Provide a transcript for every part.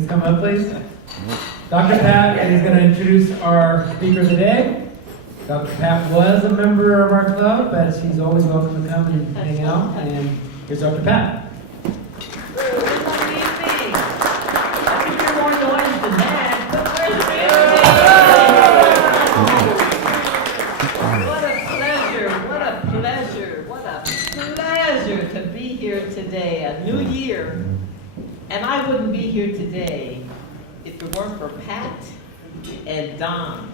Please come up, please. Dr. Pat is going to introduce our speaker of the day. Dr. Pat was a member of our club, but she's always welcome to come and hang out. And here's Dr. Pat. Good evening. I can hear more noise than that, but where's the what a pleasure to be here today, a new year. And I wouldn't be here today if it weren't for Pat and Don.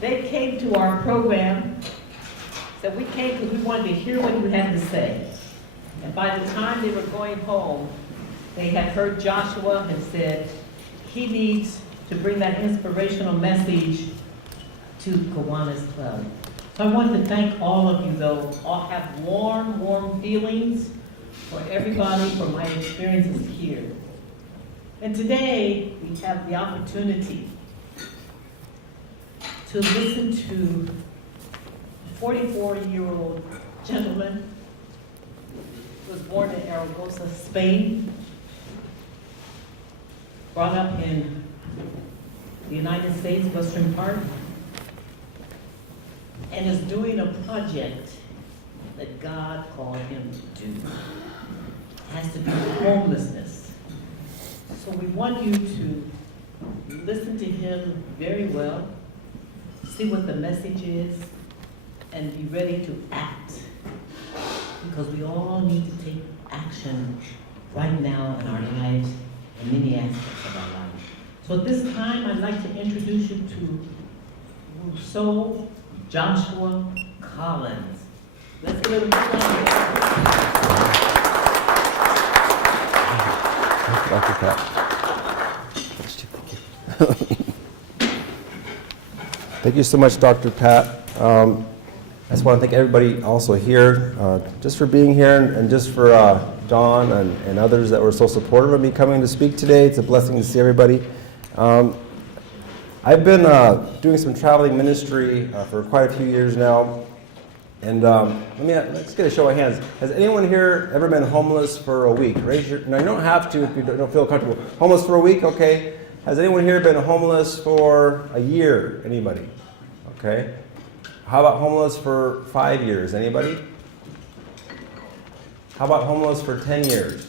They came to our program, so we came because we wanted to hear what you had to say. And by the time they were going home, they had heard Joshua and said he needs to bring that inspirational message to Kiwanis Club. So I want to thank all of you, though. All have warm feelings for everybody, for my experiences here. And today, we have the opportunity to listen to a 44-year-old gentleman who was born in Zaragoza, Spain, brought up in the United States, western part, and is doing a project that God called him to do. It has to do with homelessness. So we want you to listen to him very well, see what the message is, and be ready to act. Because we all need to take action right now in our lives, in many aspects of our life. So at this time, I'd like to introduce you to R.Joshua Collins. Let's give him a hand. Dr. Pat. Thank you so much, Dr. Pat. I just want to thank everybody also here, just for being here and just for Dawn and others that were so supportive of me coming to speak today. It's a blessing to see everybody. I've been doing some traveling ministry for quite a few years now. And let's get a show of hands. Has anyone here ever been homeless for a week? Raise your, now you don't have to if you don't feel comfortable. Homeless for a week, okay. Has anyone here been homeless for a year? Anybody? Okay. How about homeless for 5 years? Anybody? How about homeless for 10 years?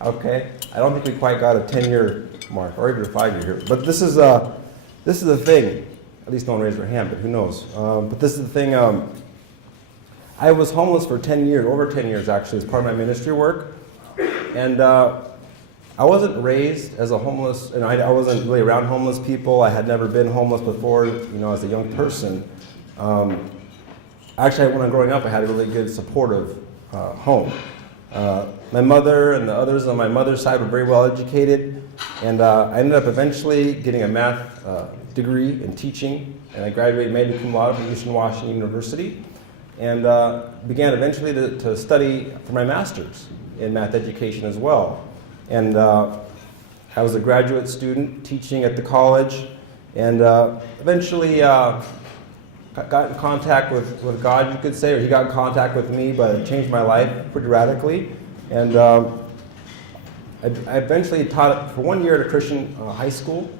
Okay. I don't think we quite got a 10-year mark, or even a 5-year here. But this is the thing. At least no one raised their hand, but who knows? But this is the thing. I was homeless for 10 years, over 10 years actually, as part of my ministry work. And I wasn't raised as a homeless, and I wasn't really around homeless people. I had never been homeless before, as a young person. Actually, when I was growing up, I had a really good supportive home. My mother and the others on my mother's side were very well educated, and I ended up eventually getting a math degree in teaching, and I graduated magna cum laude from Eastern Washington University, and began eventually to study for my master's in math education as well. And I was a graduate student teaching at the college, and eventually got in contact with God, you could say, or he got in contact with me, but it changed my life pretty radically. And I eventually taught for 1 year at a Christian high school,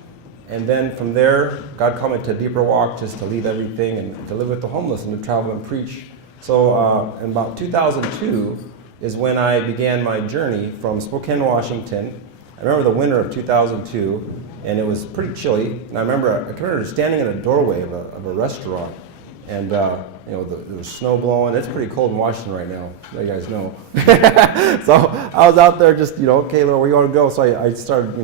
and then from there, God called me to a deeper walk, just to leave everything and to live with the homeless and to travel and preach. So in about 2002 is when I began my journey from Spokane, Washington. I remember the winter of 2002, and it was pretty chilly. And I remember standing in a doorway of a restaurant, and there was snow blowing. It's pretty cold in Washington right now, you guys know. So I was out there just, okay, Lord, where you want to go? So I started,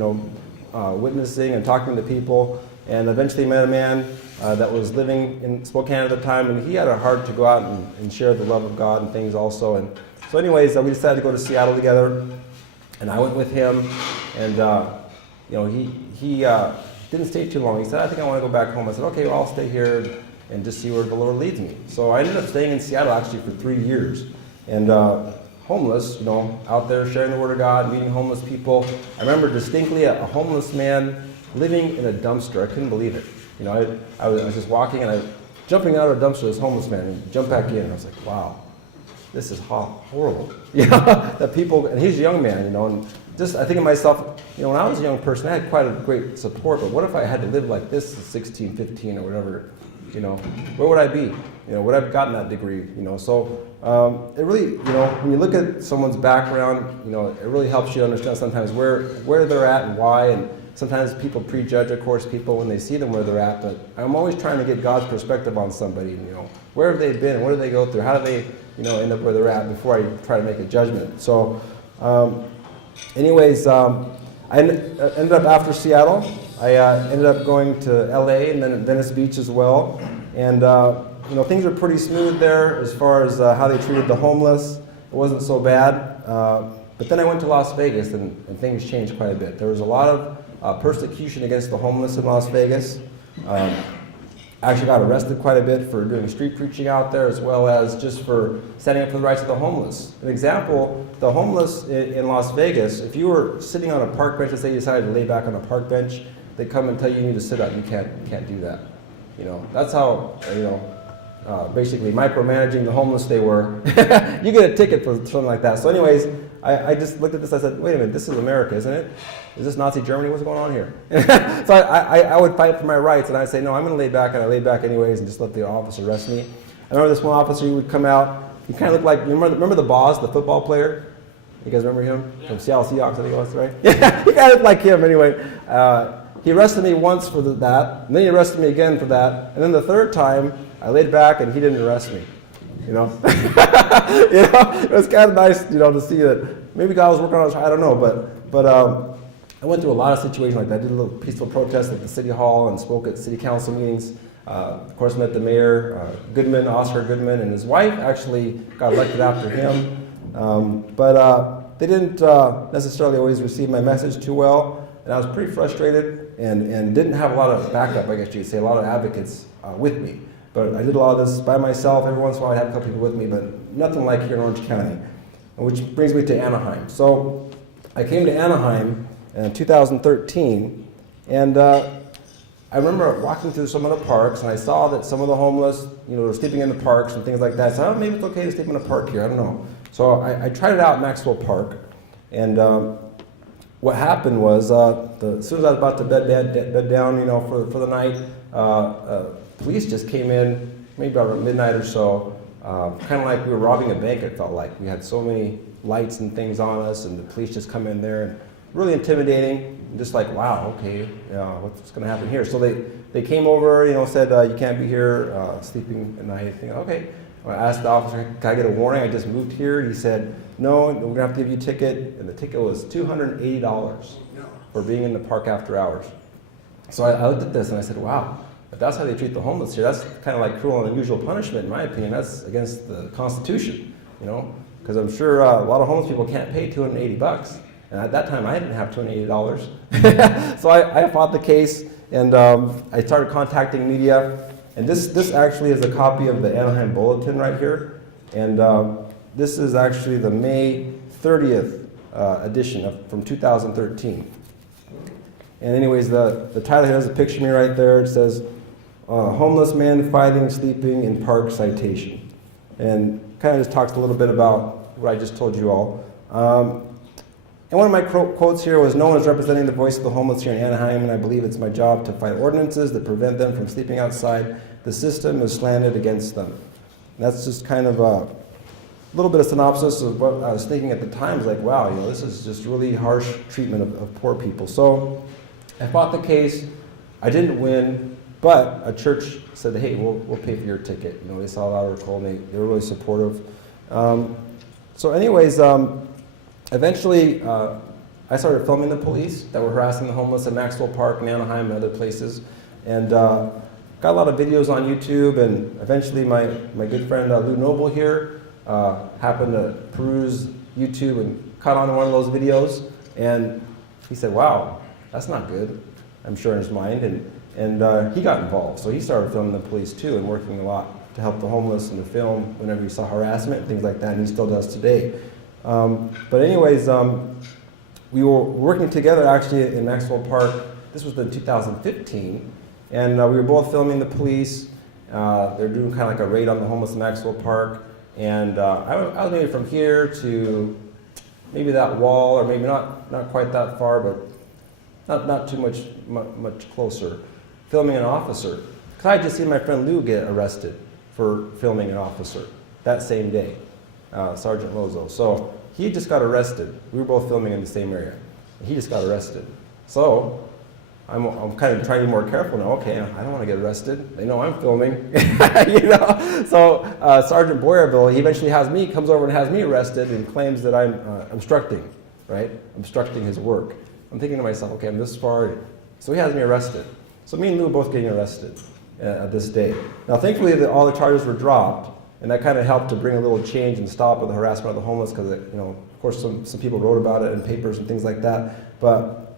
witnessing and talking to people, and eventually met a man that was living in Spokane at the time, and he had a heart to go out and share the love of God and things also. And so anyways, we decided to go to Seattle together, and I went with him, and he didn't stay too long. He said, I think I want to go back home. I said, okay, well, I'll stay here and just see where the Lord leads me. So I ended up staying in Seattle actually for 3 years, and homeless, out there sharing the Word of God, meeting homeless people. I remember distinctly a homeless man living in a dumpster. I couldn't believe it. I was just walking, and jumping out of a dumpster, this homeless man, and jumped back in. I was like, wow. this is horrible. You know, that people, and he's a young man, you know, and just I think of myself, you know, when I was a young person, I had quite a great support, but what if I had to live like this at 16, 15, or whatever, you know, where would I be? You know, would I have gotten that degree, you know? So it really, you know, when you look at someone's background, you know, it really helps you understand sometimes where they're at and why, and sometimes people prejudge, of course, people when they see them where they're at, but I'm always trying to get God's perspective on somebody, you know, where have they been, what do they go through, how do they, you know, end up where they're at before I try to make a judgment. So anyways, I ended up after Seattle, I ended up going to LA and then at Venice Beach as well, and you know, things were pretty smooth there as far as how they treated the homeless. It wasn't so bad, but then I went to Las Vegas and things changed quite a bit. There was a lot of persecution against the homeless in Las Vegas. I actually got arrested quite a bit for doing street preaching out there, as well as just for standing up for the rights of the homeless. An example, the homeless in Las Vegas, if you were sitting on a park bench, let's say you decided to lay back on a park bench, they come and tell you need to sit up. You can't do that. You know, that's how, you know, basically micromanaging the homeless they were. You get a ticket for something like that. So anyways, I just looked at this, I said, wait a minute, this is America, isn't it? Is this Nazi Germany? What's going on here? So I would fight for my rights, and I'd say, no, I'm going to lay back, and I laid back anyways and just let the officer arrest me. I remember this one officer, he would come out, he kind of looked like, remember the Boz, the football player? You guys remember him? From Seattle Seahawks, I think it was, right? Yeah, he kind of looked like him anyway. He arrested me once for that, and then he arrested me again for that, and then the third time, I laid back and he didn't arrest me, you know. You know, it was kind of nice, you know, to see that maybe God was working on us. I don't know, but I went through a lot of situations like that. I did a little peaceful protest at the city hall and spoke at city council meetings. Of course, met the mayor, Goodman, Oscar Goodman, and his wife actually got elected after him. But they didn't necessarily always receive my message too well, and I was pretty frustrated and didn't have a lot of backup, I guess you'd say, a lot of advocates with me. But I did a lot of this by myself. Every once in a while I'd have a couple people with me, but nothing like here in Orange County. Which brings me to Anaheim. So I came to Anaheim in 2013, and I remember walking through some of the parks, and I saw that some of the homeless, you know, were sleeping in the parks and things like that. So maybe it's okay to sleep in a park here, I don't know. So I tried it out at Maxwell Park, and what happened was, as soon as I was about to bed down, you know, for the night, police just came in, maybe about midnight or so, kind of like we were robbing a bank, it felt like. We had so many lights and things on us, and the police just come in there, and really intimidating, and just like, wow, okay, what's going to happen here? So they came over, you know, said, you can't be here sleeping at night. Thinking, okay. I asked the officer, can I get a warning? I just moved here. He said, no, we're going to have to give you a ticket, and the ticket was $280 for being in the park after hours. So I looked at this, and I said, wow. If that's how they treat the homeless here, that's kind of like cruel and unusual punishment, in my opinion. That's against the Constitution, you know, because I'm sure a lot of homeless people can't pay $280. And at that time, I didn't have $280. So I fought the case, and I started contacting media. And this actually is a copy of the Anaheim Bulletin right here. And this is actually the May 30th edition from 2013. And anyways, the title here has a picture of me right there. It says, homeless man fighting, sleeping in park citation. And kind of just talks a little bit about what I just told you all. And one of my quotes here was, no one is representing the voice of the homeless here in Anaheim, and I believe it's my job to fight ordinances that prevent them from sleeping outside. The system is slanted against them. And that's just kind of a little bit of synopsis of what I was thinking at the time. It's like, wow, you know, this is just really harsh treatment of poor people. So I fought the case. I didn't win, but a church said, hey, we'll pay for your ticket. You know, they saw the article, and they were really supportive. So anyways, eventually I started filming the police that were harassing the homeless at Maxwell Park and Anaheim and other places. And got a lot of videos on YouTube, and eventually my good friend Lou Noble here happened to peruse YouTube and caught on to one of those videos, and he said, wow, that's not good, I'm sure in his mind, and he got involved. So he started filming the police too and working a lot to help the homeless and to film whenever he saw harassment and things like that, and he still does today. But anyways, we were working together actually in Maxwell Park. This was in 2015, and we were both filming the police. They're doing kind of like a raid on the homeless in Maxwell Park, And I was maybe from here to maybe that wall, or maybe not quite that far, but not too much closer, filming an officer. Because I had just seen my friend Lou get arrested for filming an officer that same day, Sergeant Lozo. So he just got arrested. We were both filming in the same area. He just got arrested. So I'm kind of trying to be more careful now. Okay, I don't want to get arrested. They know I'm filming, you know. So Sergeant Boyerville, he eventually comes over and has me arrested and claims that I'm obstructing, right? Obstructing his work. I'm thinking to myself, okay, I'm this far. So he has me arrested. So me and Lou are both getting arrested this day. Now, thankfully, all the charges were dropped, and that kind of helped to bring a little change and stop with the harassment of the homeless, because, you know, of course, some people wrote about it in papers and things like that. But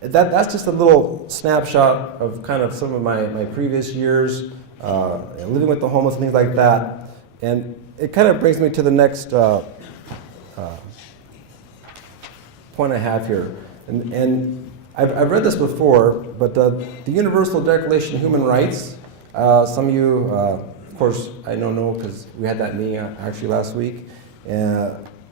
that's just a little snapshot of kind of some of my previous years, living with the homeless and things like that. And it kind of brings me to the next point I have here. And I've read this before, but the Universal Declaration of Human Rights, some of you, of course, I don't know because we had that meeting actually last week,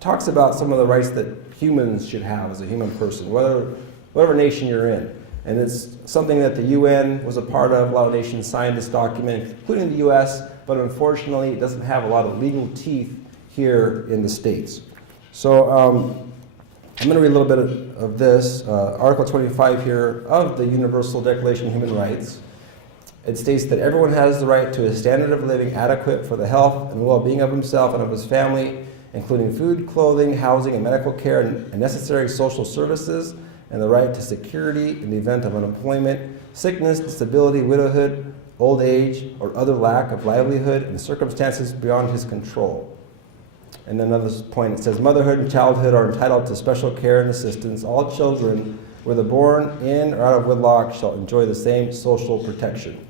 talks about some of the rights that humans should have as a human person, whatever nation you're in. And it's something that the UN was a part of. A lot of nations signed this document, including the US, but unfortunately it doesn't have a lot of legal teeth here in the States. So I'm going to read a little bit of this, Article 25 here of the Universal Declaration of Human Rights. It states that everyone has the right to a standard of living adequate for the health and well-being of himself and of his family, including food, clothing, housing, and medical care, and necessary social services, and the right to security in the event of unemployment, sickness, disability, widowhood, old age, or other lack of livelihood in circumstances beyond his control. And then another point, it says, motherhood and childhood are entitled to special care and assistance. All children, whether born in or out of wedlock, shall enjoy the same social protection.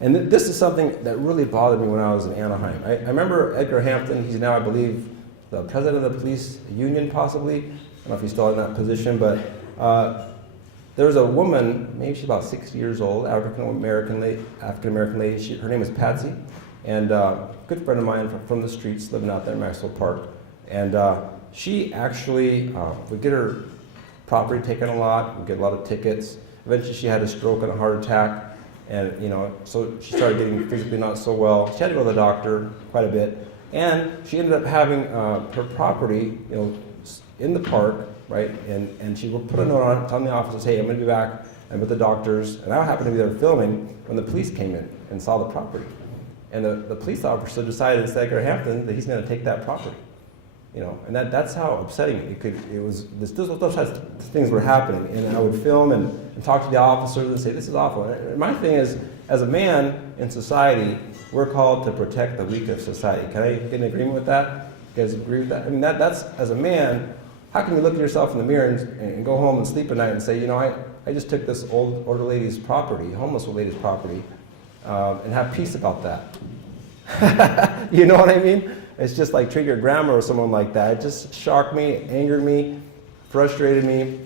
And this is something that really bothered me when I was in Anaheim. I remember Edgar Hampton. He's now, I believe, the president of the police union, possibly. I don't know if he's still in that position, but there was a woman, maybe she's about 60 years old, African-American lady. Her name was Patsy, and a good friend of mine from the streets, living out there in Maxwell Park. And she actually would get her property taken a lot, would get a lot of tickets. Eventually she had a stroke and a heart attack. And, you know, so she started getting physically not so well. She had to go to the doctor quite a bit. And she ended up having her property, you know, in the park, right? And she would put a note on it, telling the officers, hey, I'm going to be back. I'm with the doctors. And I happened to be there filming when the police came in and saw the property. And the police officer decided, instead of Hampton, that he's going to take that property. You know, and that's how upsetting those types of things were happening. And I would film and talk to the officers and say, this is awful. And my thing is, as a man in society, we're called to protect the weak of society. Can I get an agreement with that? You guys agree with that? I mean, that's as a man, how can you look at yourself in the mirror and go home and sleep at night and say, you know, I just took this older lady's property, homeless old lady's property, and have peace about that. You know what I mean? It's just like treat your grandma or someone like that. It just shocked me, angered me, frustrated me,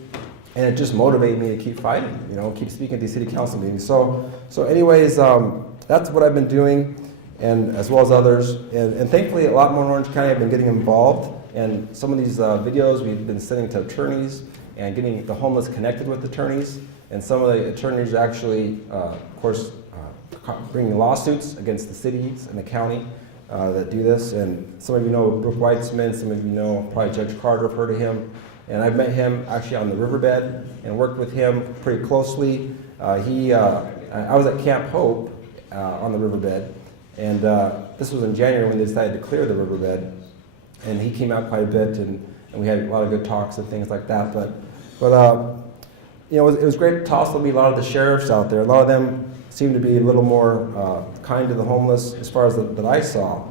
and it just motivated me to keep fighting, you know, keep speaking at these city council meetings. So anyways, that's what I've been doing, and as well as others. And thankfully, a lot more in Orange County have been getting involved. And some of these videos we've been sending to attorneys and getting the homeless connected with attorneys. And some of the attorneys actually, of course, bringing lawsuits against the cities and the county that do this. And some of you know Brooke Weitzman, some of you know probably Judge Carter, have heard of him. And I've met him actually on the riverbed and worked with him pretty closely. I was at Camp Hope on the riverbed, and this was in January when they decided to clear the riverbed. And he came out quite a bit, and we had a lot of good talks and things like that. But you know, it was great to also meet a lot of the sheriffs out there. A lot of them seemed to be a little more kind to the homeless as far as that I saw.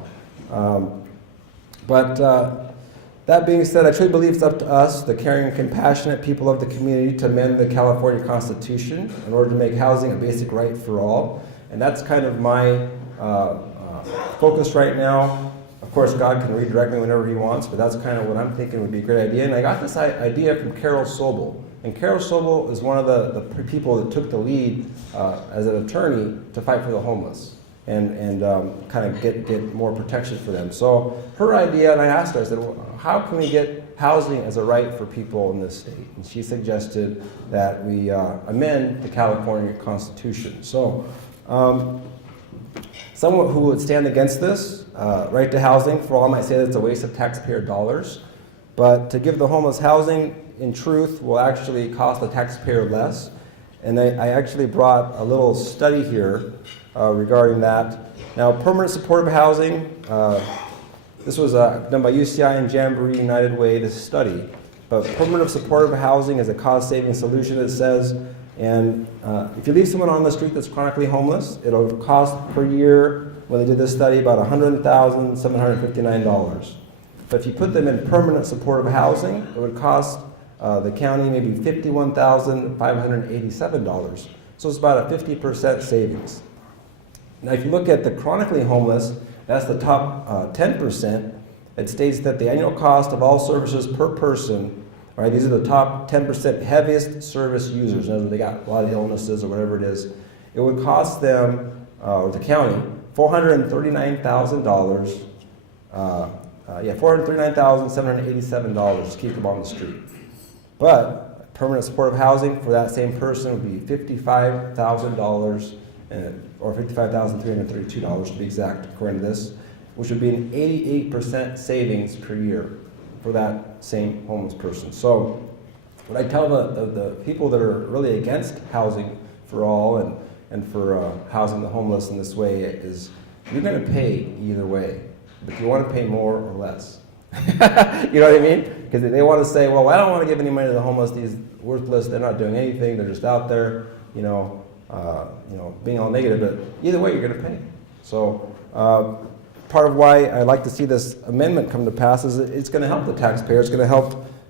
That being said, I truly believe it's up to us, the caring and compassionate people of the community, to amend the California Constitution in order to make housing a basic right for all. And that's kind of my focus right now. Of course, God can redirect me whenever He wants, but that's kind of what I'm thinking would be a great idea. And I got this idea from Carol Sobel. And Carol Sobel is one of the people that took the lead as an attorney to fight for the homeless. and kind of get more protection for them. So her idea, and I asked her, I said, well, how can we get housing as a right for people in this state? And she suggested that we amend the California Constitution. So someone who would stand against this, right to housing, for all might say that it's a waste of taxpayer dollars. But to give the homeless housing, in truth, will actually cost the taxpayer less. And I actually brought a little study here regarding that. Now, permanent supportive housing, this was done by UCI and Jamboree United Way, this study. But permanent supportive housing is a cost-saving solution, it says. And if you leave someone on the street that's chronically homeless, it'll cost per year, when they did this study, about $100,759. But if you put them in permanent supportive housing, it would cost the county maybe $51,587. So it's about a 50% savings. Now, if you look at the chronically homeless, that's the top 10%. It states that the annual cost of all services per person, right, these are the top 10% heaviest service users. In other words, they got a lot of illnesses or whatever it is. It would cost them, or the county, $439,000. $439,787 to keep them on the street. But permanent supportive housing for that same person would be $55,000, or $55,332 to be exact, according to this, which would be an 88% savings per year for that same homeless person. So what I tell the people that are really against housing for all and for housing the homeless in this way is, you're going to pay either way. But you want to pay more or less. You know what I mean? Because they want to say, well, I don't want to give any money to the homeless. These worthless, they're not doing anything. They're just out there, being all negative. But either way, you're going to pay. So part of why I like to see this amendment come to pass is it's going to help the taxpayers. It's going to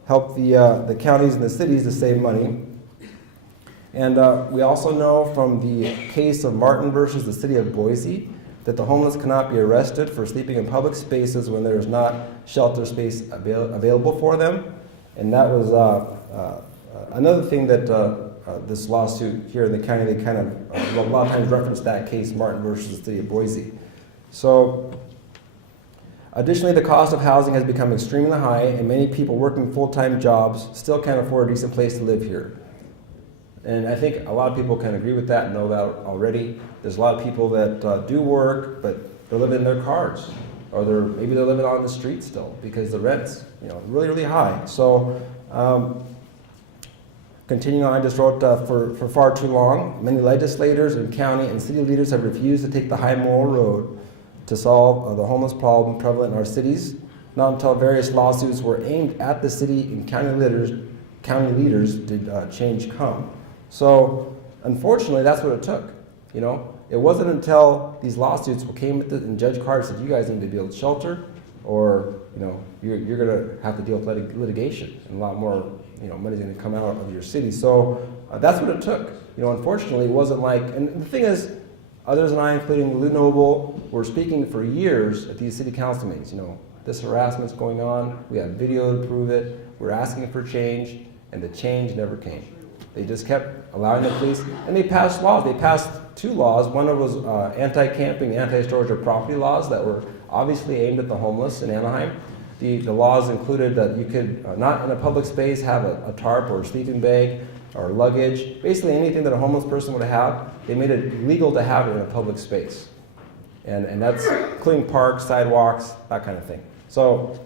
help the counties and the cities to save money. And we also know from the case of Martin versus the city of Boise that the homeless cannot be arrested for sleeping in public spaces when there is not shelter space available for them. And that was another thing that this lawsuit here in the county, they kind of a lot of times reference that case, Martin versus the city of Boise. So additionally, the cost of housing has become extremely high, and many people working full-time jobs still can't afford a decent place to live here. And I think a lot of people can agree with that and know that already. There's a lot of people that do work, but they're living in their cars, or maybe they're living on the street still because the rent's really, really high. So continuing on, I just wrote for far too long. Many legislators and county and city leaders have refused to take the high moral road to solve the homeless problem prevalent in our cities. Not until various lawsuits were aimed at the city and county leaders did change come. So unfortunately, that's what it took. It wasn't until these lawsuits came and Judge Carter said, you guys need to build shelter, or you're going to have to deal with litigation, and a lot more money's going to come out of your city. So that's what it took. Unfortunately, it wasn't like, and the thing is, others and I, including Lou Noble, were speaking for years at these city council meetings. This harassment's going on. We have video to prove it. We're asking for change, and the change never came. They just kept allowing the police, and they passed laws. They passed two laws. One was anti-camping, anti-storage of property laws that were obviously aimed at the homeless in Anaheim. The laws included that you could not in a public space have a tarp or a sleeping bag or luggage, basically anything that a homeless person would have. They made it legal to have it in a public space. And that's including parks, sidewalks, that kind of thing. So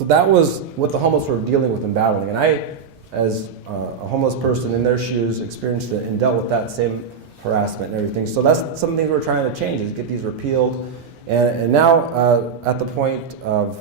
that was what the homeless were dealing with and battling. And I, as a homeless person in their shoes, experienced it and dealt with that same harassment and everything. So that's something we're trying to change, is get these repealed. And now at the point of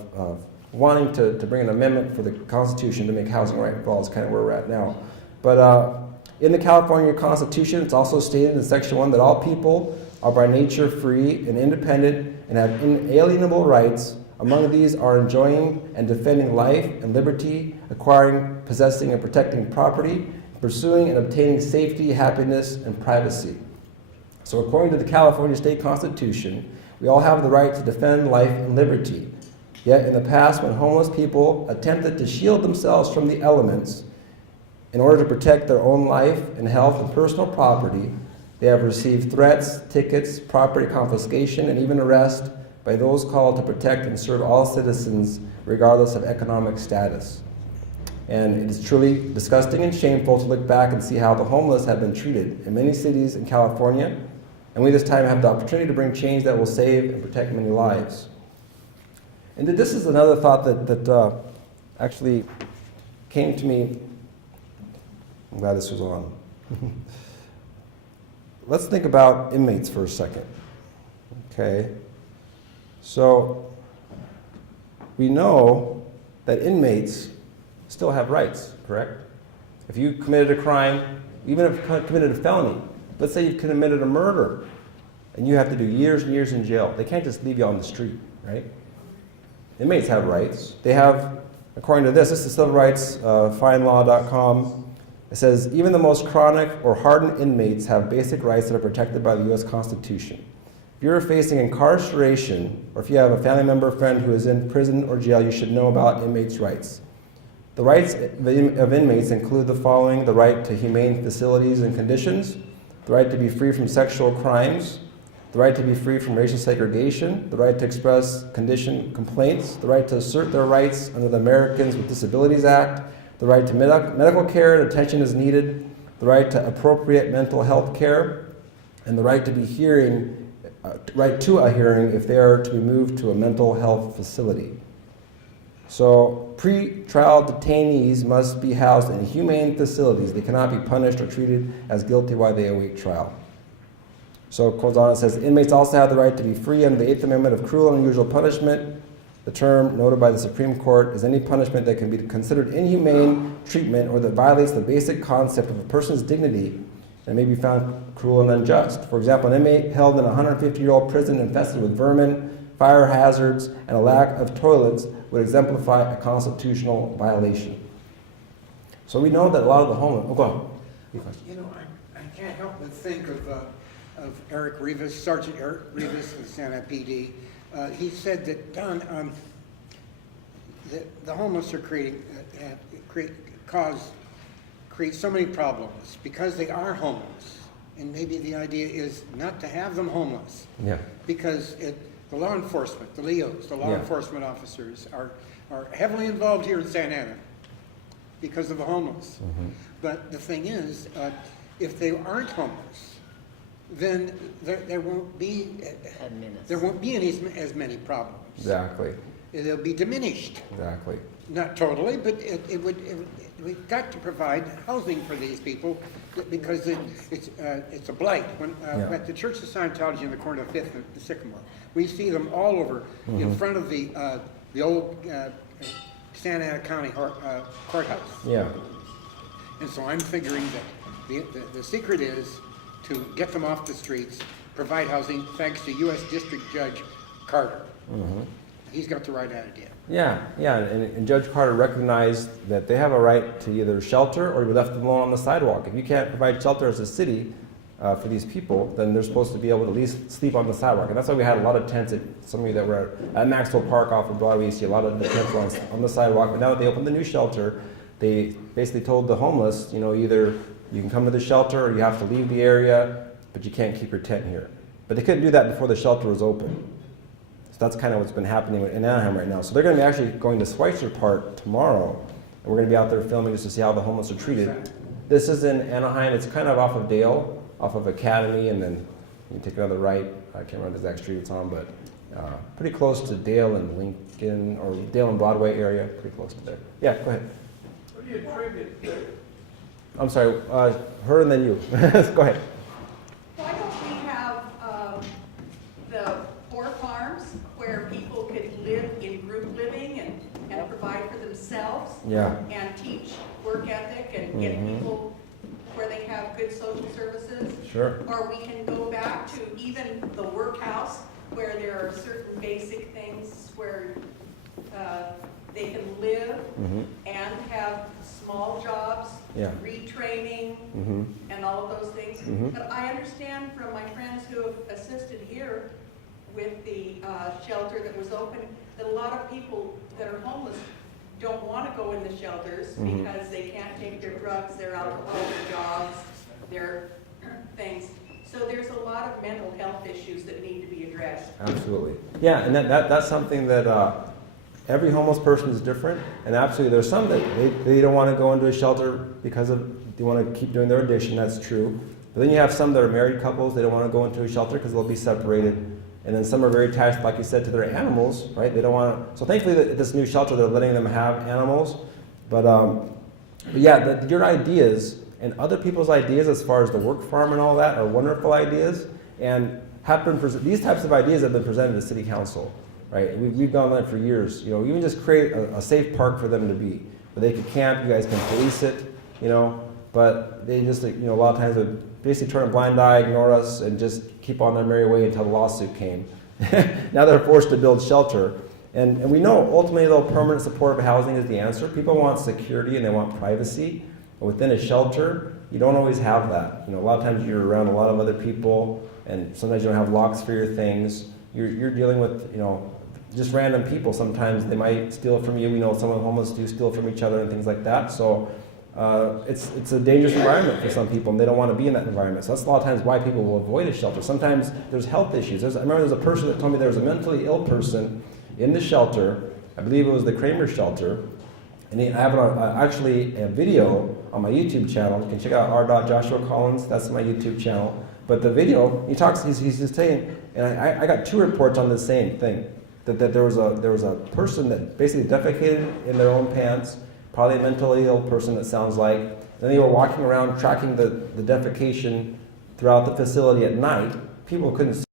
wanting to bring an amendment for the Constitution to make housing right for all is kind of where we're at now. But in the California Constitution, it's also stated in Section 1 that all people are by nature free and independent and have inalienable rights. Among these are enjoying and defending life and liberty, acquiring, possessing, and protecting property, pursuing and obtaining safety, happiness, and privacy. So according to the California State Constitution, we all have the right to defend life and liberty. Yet in the past, when homeless people attempted to shield themselves from the elements in order to protect their own life and health and personal property, They have received threats, tickets, property confiscation, and even arrest by those called to protect and serve all citizens regardless of economic status. And it is truly disgusting and shameful to look back and see how the homeless have been treated in many cities in California, and we this time have the opportunity to bring change that will save and protect many lives. And this is another thought that actually came to me. I'm glad this was on. Let's think about inmates for a second. Okay? So, we know that inmates still have rights, correct? If you committed a crime, even if you committed a felony, let's say you've committed a murder, and you have to do years and years in jail, they can't just leave you on the street, right? Inmates have rights. They have, according to this is civil rights, findlaw.com. It says, even the most chronic or hardened inmates have basic rights that are protected by the U.S. Constitution. If you're facing incarceration, or if you have a family member or friend who is in prison or jail, you should know about inmates' rights. The rights of inmates include the following: the right to humane facilities and conditions, the right to be free from sexual crimes, the right to be free from racial segregation, the right to express condition complaints, the right to assert their rights under the Americans with Disabilities Act, the right to medical care and attention as needed, the right to appropriate mental health care, and the right to be right to a hearing if they are to be moved to a mental health facility. So, pre-trial detainees must be housed in humane facilities. They cannot be punished or treated as guilty while they await trial. So it goes on, it says, inmates also have the right to be free under the 8th Amendment of cruel and unusual punishment. The term noted by the Supreme Court is any punishment that can be considered inhumane treatment or that violates the basic concept of a person's dignity and may be found cruel and unjust. For example, an inmate held in a 150-year-old prison infested with vermin, fire hazards, and a lack of toilets would exemplify a constitutional violation. So we know that a lot of the homeless... Oh, go on. You know, I can't help but think of Eric Rivas, Sergeant Eric Rivas of Santa PD. He said that, Don, the homeless are create so many problems because they are homeless. And maybe the idea is not to have them homeless. Yeah. Because the law enforcement, the LEOs, the law enforcement officers are heavily involved here in Santa Ana because of the homeless. Mm-hmm. But the thing is, if they aren't homeless, then there won't be as many problems. Exactly. They'll be diminished. Exactly. Not totally, but we've got to provide housing for these people because it's a blight. When at the Church of Scientology in the corner of 5th and Sycamore, we see them all over in front of the old Santa Ana County courthouse. Yeah. And so I'm figuring that the secret is to get them off the streets, provide housing, thanks to U.S. District Judge Carter. Mm-hmm. He's got the right idea. Yeah, and Judge Carter recognized that they have a right to either shelter or be left alone on the sidewalk. If you can't provide shelter as a city for these people, then they're supposed to be able to at least sleep on the sidewalk. And that's why we had a lot of tents at some of you that were at Maxwell Park off of Broadway. You see a lot of the tents on the sidewalk. But now that they opened the new shelter, they basically told the homeless, either you can come to the shelter or you have to leave the area, but you can't keep your tent here. But they couldn't do that before the shelter was open. So that's kind of what's been happening in Anaheim right now. So they're going to be actually going to Schweitzer Park tomorrow, and we're going to be out there filming just to see how the homeless are treated. This is in Anaheim. It's kind of off of Dale, off of Academy, and then you take another right. I can't remember the exact street it's on, but pretty close to Dale and Lincoln, or Dale and Broadway area, pretty close to there. Yeah, go ahead. What do you attribute? I'm sorry, her and then you. Go ahead. Why don't we have the poor farms where people could live in group living and provide for themselves? Yeah. And teach work ethic and get people where they have good social services? Sure. Or we can go back to even the workhouse where there are certain basic things where they can live and have small jobs, retraining, and all of those things. But I understand from my friends who have assisted here with the shelter that was open that a lot of people that are homeless don't want to go in the shelters because they can't take their drugs, their alcohol, their jobs, their things. So there's a lot of mental health issues that need to be addressed. Absolutely. Yeah, and that's something that every homeless person is different, and absolutely there's some that they don't want to go into a shelter because they want to keep doing their addiction. That's true. But then you have some that are married couples. They don't want to go into a shelter because they'll be separated. And then some are very attached, like you said, to their animals, right? They don't want to. So thankfully, at this new shelter, they're letting them have animals. But yeah, your ideas and other people's ideas, as far as the work farm and all that, are wonderful ideas. And these types of ideas have been presented to City Council, right? We've gone on that for years. You know, even just create a safe park for them to be, where they could camp. You guys can police it, you know. But they just, you know, a lot of times would basically turn a blind eye, ignore us, and just keep on their merry way until the lawsuit came. Now they're forced to build shelter. And we know ultimately, though, permanent supportive housing is the answer. People want security and they want privacy. But within a shelter, you don't always have that. You know, a lot of times you're around a lot of other people, and sometimes you don't have locks for your things. You're dealing with, you know, just random people. Sometimes they might steal from you. We know some of the homeless do steal from each other and things like that. So it's a dangerous environment for some people, and they don't want to be in that environment. So that's a lot of times why people will avoid a shelter. Sometimes there's health issues. I remember there's a person that told me there was a mentally ill person in the shelter. I believe it was the Kramer shelter. And I have actually a video on my YouTube channel. You can check out R.Joshua Collins. That's my YouTube channel. But the video, he's just saying, and I got 2 reports on the same thing, that there was a person that basically defecated in their own pants, probably a mentally ill person, it sounds like. And then they were walking around tracking the defecation throughout the facility at night. People couldn't